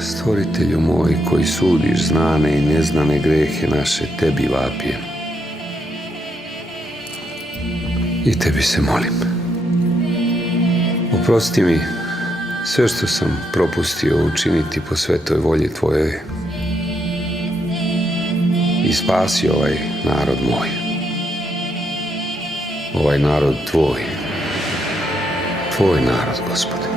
Stvoritelju moj, koji sudiš znane i neznane grehe naše, tebi vapijem i tebi se molim. Oprosti mi sve što sam propustio učiniti po svetoj volji tvojoj i spasi ovaj narod moj, ovaj narod tvoj narod, Gospode.